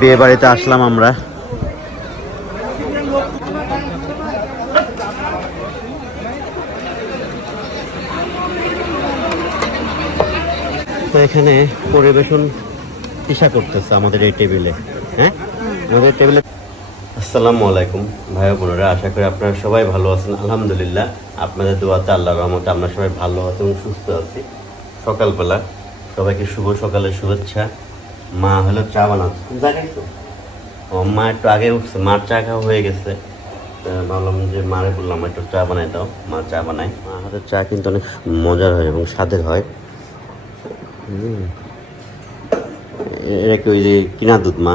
বিয়ে বাড়িতে আসলাম আমরা। এখানে পরিবেশন দিশা করতেছে আমাদের এই টেবিলে হ্যাঁ? আমাদের টেবিলে আসসালামু আলাইকুম ভাই বোনেরা, আশা করি আপনারা সবাই ভালো আছেন। আলহামদুলিল্লাহ, আপনাদের দোয়াতে আল্লাহর রহমতে আমরা সবাই ভালো আছি এবং সুস্থ আছি। সকালবেলা সবাইকে শুভ সকালের শুভেচ্ছা। মা হলো চা বানাচ্ছে তো ও মা একটু আগে উঠছে মার চা খাওয়া হয়ে গেছে। ভাবলাম যে মারে বললাম একটু চা বানাই দাও। মা চা বানায়। মা হাতের চা কিন্তু অনেক মজার হয় এবং স্বাদের হয়। এটা কি ওই যে কিনা দুধ মা?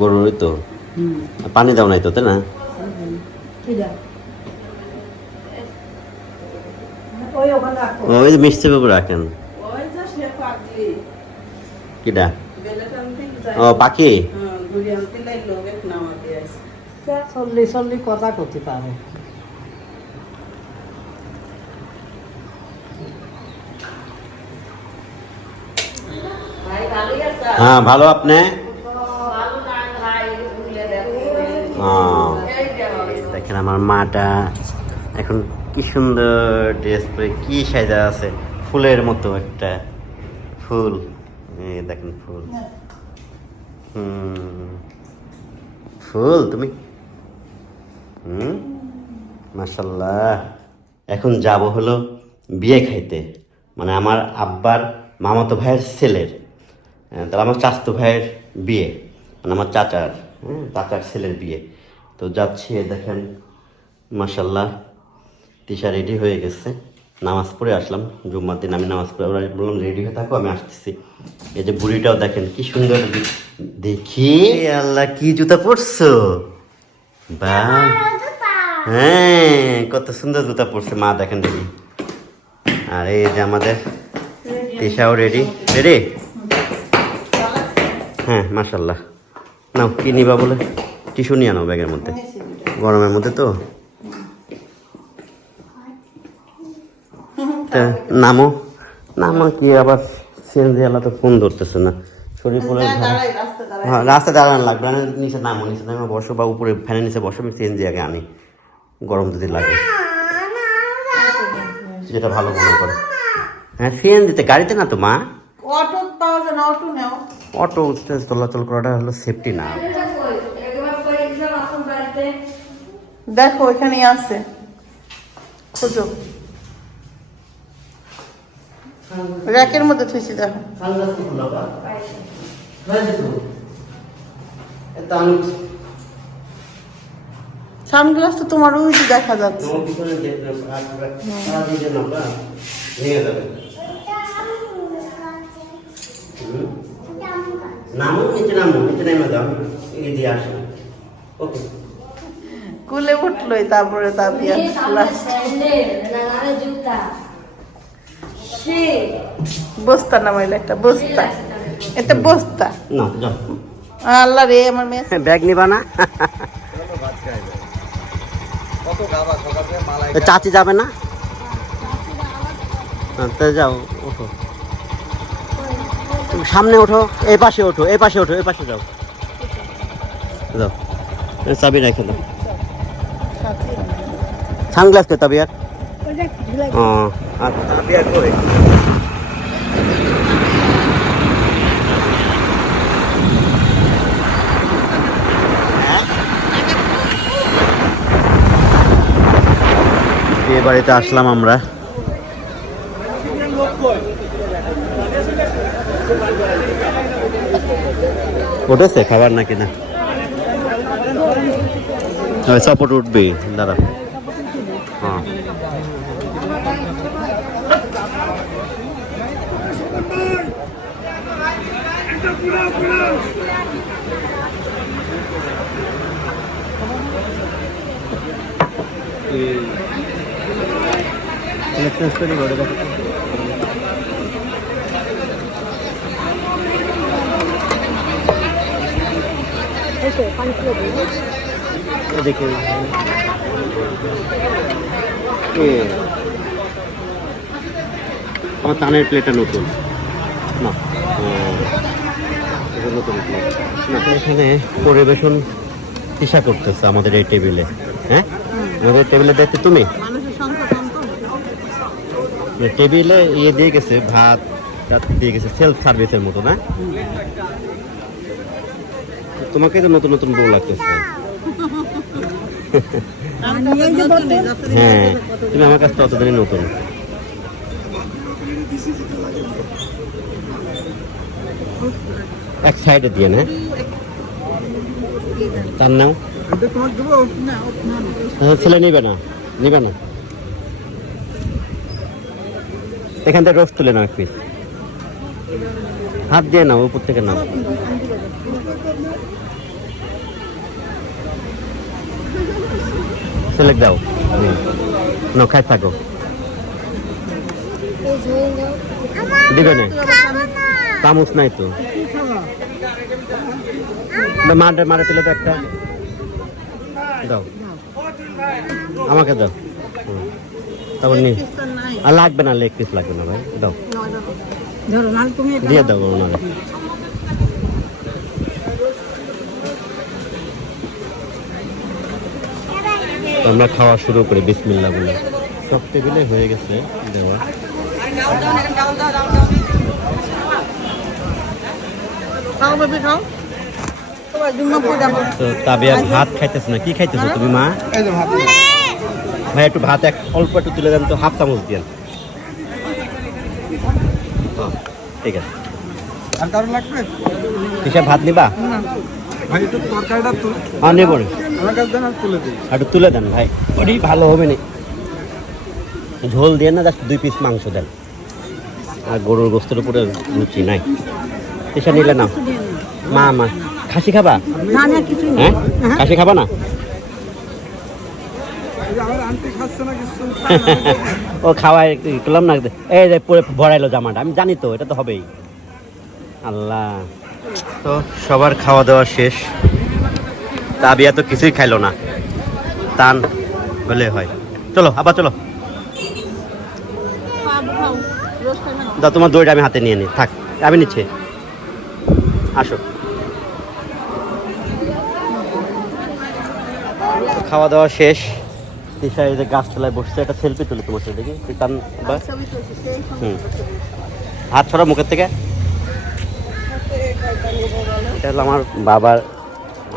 গরুরই তো। পানি দাও নাই তো তাই না? ওই মিষ্টি বাবু রাখেন। কিটা ও পাখি? হ্যাঁ চল্লি চল্লি কথা করতে পারে? হ্যাঁ ভালো আপনি? দেখেন আমার মাটা এখন কি সুন্দর ড্রেস পরে কি সাজা আছে। ফুলের মতো একটা ফুল। এই দেখেন ফুল। হুম। ফুল তুমি? হুম? মাসাল্লাহ এখন যাব হলো বিয়ে খাইতে। মানে আমার আব্বার মামাতো ভাইয়ের ছেলের। হ্যাঁ, তাহলে আমার চাচতো ভাইয়ের বিয়ে। মানে আমার চাচার হ্যাঁ চাচার ছেলের বিয়ে। তো যাচ্ছি দেখেন মাসাল্লাহ তিশা রেডি হয়ে গেছে। নামাজ পড়ে আসলাম, জুম্মার দিন আমি নামাজ পড়ে বললাম, রেডি হয়ে থাকো, আমি আসতেছি। এই যে বুড়িটাও দেখেন, কি সুন্দর দেখি। আল্লাহ, কি জুতা পরছো? বা। হ্যাঁ কত সুন্দর জুতা পরছে। মা, দেখেন রেডি আর এই যে আমাদের তিশাও রেডি। রেডি? হ্যাঁ মাশাল্লাহ নাও, কি নিবা বলে? টিস্যু নিয়ে আনো ব্যাগের মধ্যে। গরমের মধ্যে তো। নামো। নামো কি আবার সিএনজি আলা তো ফোন ধরতেছে না। শরীর পরে দাঁড়াই রাস্তা হ্যাঁ রাস্তায় দাঁড়ানো লাগবে। না নিচে নামো নিচে নামো বসো বা উপরে ফ্যানের নিচে বসো আমি সিএনজি আগে আনি। গরম যদি লাগে। যেটা ভালো মনে করে। হ্যাঁ সিএনজিতে গাড়িতে না তো মা? অটো পাওয়া যায় না অটো নেও। অটো চলাচল করাটা হলো সেফটি না। দেখো ওইখানেই আছে। খোঁজো। র্যাকের মধ্যে থুইছি দেখো। সানগ্লাস তো তোমার ওই দেখা যাচ্ছে। নামো নিচে নামো নিচে নেমে দাও এই দিয়ে আসো ওকে কুলে উঠলোই তারপরে তাপিয়া বস্তা নামাইলো একটা বস্তা। একটা বস্তা। না যাও। আল্লাহ রে আমার মেয়ে ব্যাগ নিবা না। চাচি যাবে না? হ্যাঁ, তো যাও ওঠো। সামনে ওঠো এই পাশে ওঠো এই পাশে ওঠো এই পাশে যাও। যাও। এ, চাবি রেখে দাও। সানগ্লাস কে তাবিয়ার বাড়িতে আসলাম আমরা। উঠেছে খাবার নাকি না? সাপোর্ট উঠবে দাঁড়া। হ্যাঁ। দেখে আমার তানের প্লেটটা নতুন না ও, এজন্য নতুন ব্লগ এখানে পরিবেশন তিসা করতেছে আমাদের এই টেবিলে। হ্যাঁ? আমাদের টেবিলে দেখতে তুমি? টেবিলে ইয়ে দিয়ে গেছে ভাত দিয়ে গেছে সেলফ সার্ভিসের মতো না? তোমাকে তো নতুন নতুন বউ লাগতেছে। হ্যাঁ তুমি আমার কাছে ততদিনই নতুন। এক সাইডে দিয়ে না। তার নাও হ্যাঁ, ছেলে নিবে না নিবে না। এখান থেকে রোস্ট তুলে নাও এক পিস হাত দিয়ে নাও উপর থেকে নাও। সিলেক্ট দাও। নো খাই থাকো। দিবে না। চামচ নাই তো। মারে মারে তুলে তো একটা। দাও। আমাকে দাও। তারপর নি আর লাগবে না লেগ পিস লাগবে না ভাই। দাও। দিয়ে দাও ওনারে তো আমরা খাওয়া শুরু করি বিসমিল্লা বলে। সব টেবিলে হয়ে গেছে দেওয়া খাও বেবি খাও সবাই জুম্মা পড়ে যাব তো তাবিয়া ভাত খাইতেছে না? কি খাইতেছো তুমি মা? ভাই একটু ভাত এক অল্প একটু তুলে দেন তো হাফ চামচ দিয়ে ঠিক আছে। আর কারও লাগবে? কিসে ভাত নিবা? ভাই একটু তরকারিটা তুল। হ্যাঁ নেব আমার কাছে দেন আর তুলে দিই। একটু তুলে দেন ভাই। ওটি ভালো হবে না? ঝোল দিয়ে না জাস্ট দুই পিস মাংস দেন। আর গরুর গোস্তের উপরে রুচি নাই। কিসে নিলে না? মা মা। খাসি খাবা? না হ্যাঁ? খাসি খাবা না? ও খাওয়াই করলাম না? এই যে পরে ভরাইলো জামাটা। আমি জানি তো এটা তো হবেই। আল্লাহ। তো সবার খাওয়া দাওয়া শেষ। তাবিয়া তো কিছুই খাইলো না। টান হলে হয়। চলো আবার চলো। দাও তোমার দইটা আমি হাতে নিয়ে নিই থাক আমি নিচ্ছি। আসো। খাওয়া দাওয়া শেষ। তিশা এই যে গাছতলায় বসছে একটা সেলফি তুলি তোমার সাথে দেখি। বা। সেই হুম। হাত ছড়া মুখের থেকে। এটা হলো আমার বাবার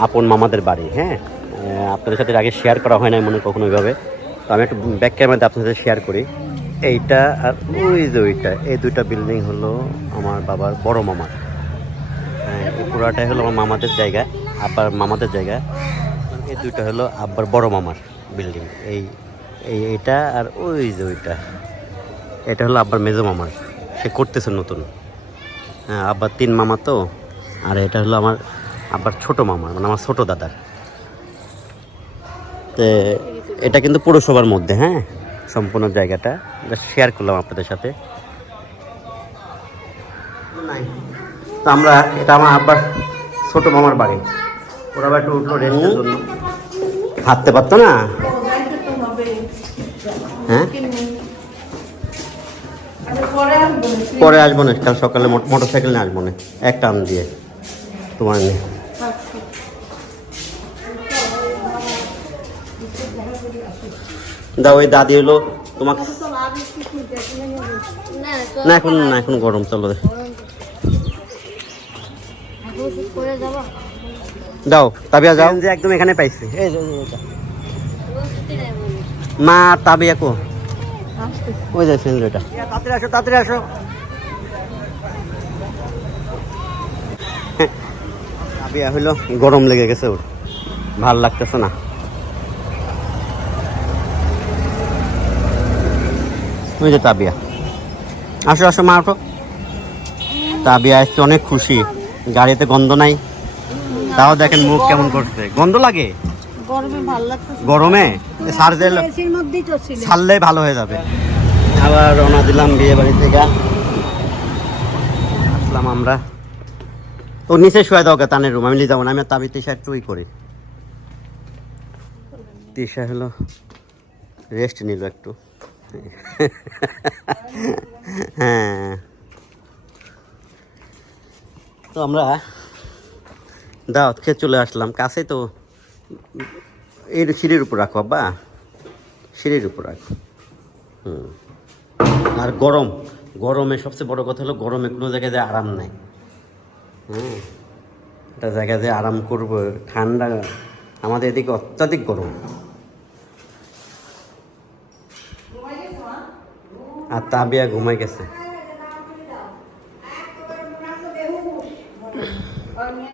আপন মামাদের বাড়ি হ্যাঁ? আপনাদের সাথে আগে শেয়ার করা হয় না মনে হয় কখনো ওইভাবে তো আমি একটু ব্যাক ক্যামেরাতে আপনাদের সাথে শেয়ার করি। এইটা আর ওই যে ওইটা এই দুইটা বিল্ডিং হলো আমার বাবার বড় মামার। এই পুরাটাই হলো আমার মামাদের জায়গা, আব্বার মামাদের জায়গা। এই দুইটা হলো আব্বার বড় মামার বিল্ডিং। এই এই, এটা আর ওই যে ওইটা। এটা হলো আব্বার মেজো মামার। সে করতেছে নতুন। হ্যাঁ আব্বার তিন মামা তো, আর এটা হলো আমার আব্বার ছোট মামার মানে আমার ছোট দাদার। তো, এটা কিন্তু পুরসভার মধ্যে হ্যাঁ সম্পূর্ণ জায়গাটা। শেয়ার করলাম আপনাদের সাথে। তো আমরা এটা আমার আব্বার ছোট মামার বাড়ি। ওরা আবার একটু উঠল রেস্টের জন্য। হাঁটতে পারতো না? হ্যাঁ? পরে আসব না কাল সকালে মোটর সাইকেল নিয়ে আসব না এক টান দিয়ে। তোমার নিয়ে। দাও ওই দাদি হলো তোমাকে না এখন না এখন গরম চলো। দাও তাবিয়া যাও। যে একদম এখানে পাইছি। এই। মা তাবিয়া কো? ওই যে সেন্দ্রটা তাড়াতাড়ি আসো তাড়াতাড়ি আসো। তাবিয়া হইল গরম লেগে গেছে ওর। ভালো লাগতেছে না। ওই যে তাবিয়া। আসো আসো মা ওঠো। তাবিয়া আজকে অনেক খুশি। গাড়িতে গন্ধ নাই? তাও দেখেন মুখ কেমন করছে। গন্ধ লাগে? গরমে ভালো লাগছে গরমে? সার দিলে এসির মধ্যেই তো ছিল ছাড়লে ভালো হয়ে যাবে। আবার রওনা দিলাম বিয়ে বাড়ি থেকে। আসলাম আমরা। তো নিচে শুয়ে দাও তানের রুম আমি নিয়ে যাব না আমি তাবি তিসা একটু করি। তিসা হলো রেস্ট নিল একটু। হ্যাঁ। তো আমরা দাওয়াত খেয়ে চলে আসলাম। কাছে তো এই সিঁড়ির উপর রাখো আব্বা। সিঁড়ির উপর রাখো। হুম। আর গরম, গরমে সবচেয়ে বড় কথা হলো গরমে কোনো জায়গায় যে আরাম নাই। হ্যাঁ একটা জায়গায় যে আরাম করব, ঠান্ডা, আমাদের এদিকে অত্যাধিক গরম। আর তাবিয়া ঘুমাই গেছে।